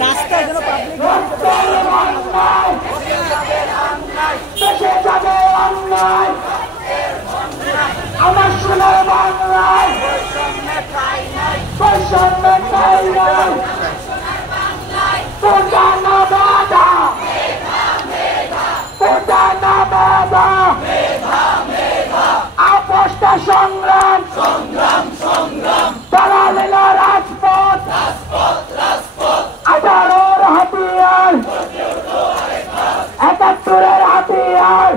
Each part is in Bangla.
রাস্তায় যেন পাবলিক আমার সোনার বাংলায় বৈষম্য ঠাই নাই কোটা না বাধা কোটা না বাধা আপোষটা সংগ্রাম দালালেরা রাজপথ 18-র হাতিয়ার 71-র হাতিয়ার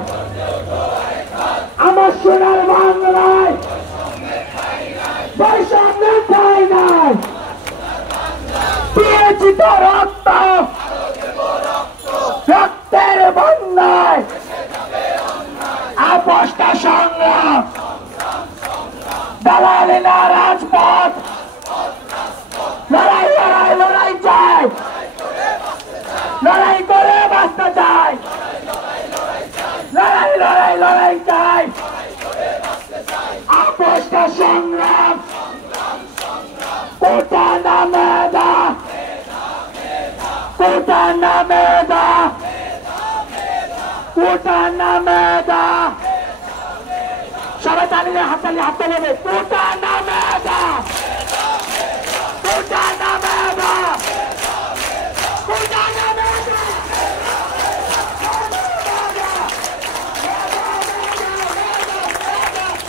আমার সোনার বাংলায় বৈষম্য ঠাই নাই দিয়েছি তো রক্ত রক্তের বন্যায় আপোষটা সংগ্রাম দালালেরা রাজপথ লড়াই লড়াই লড়াই চাই লড়াই করে বাঁচতে চাই লড়াই লড়াই লড়াই চাই আপোষটা সংগ্রাম কোটা না মেধা কোটা না মেধা কোটা না মেধা সবাই তালিয়ে হাততালি হাততালি কোটা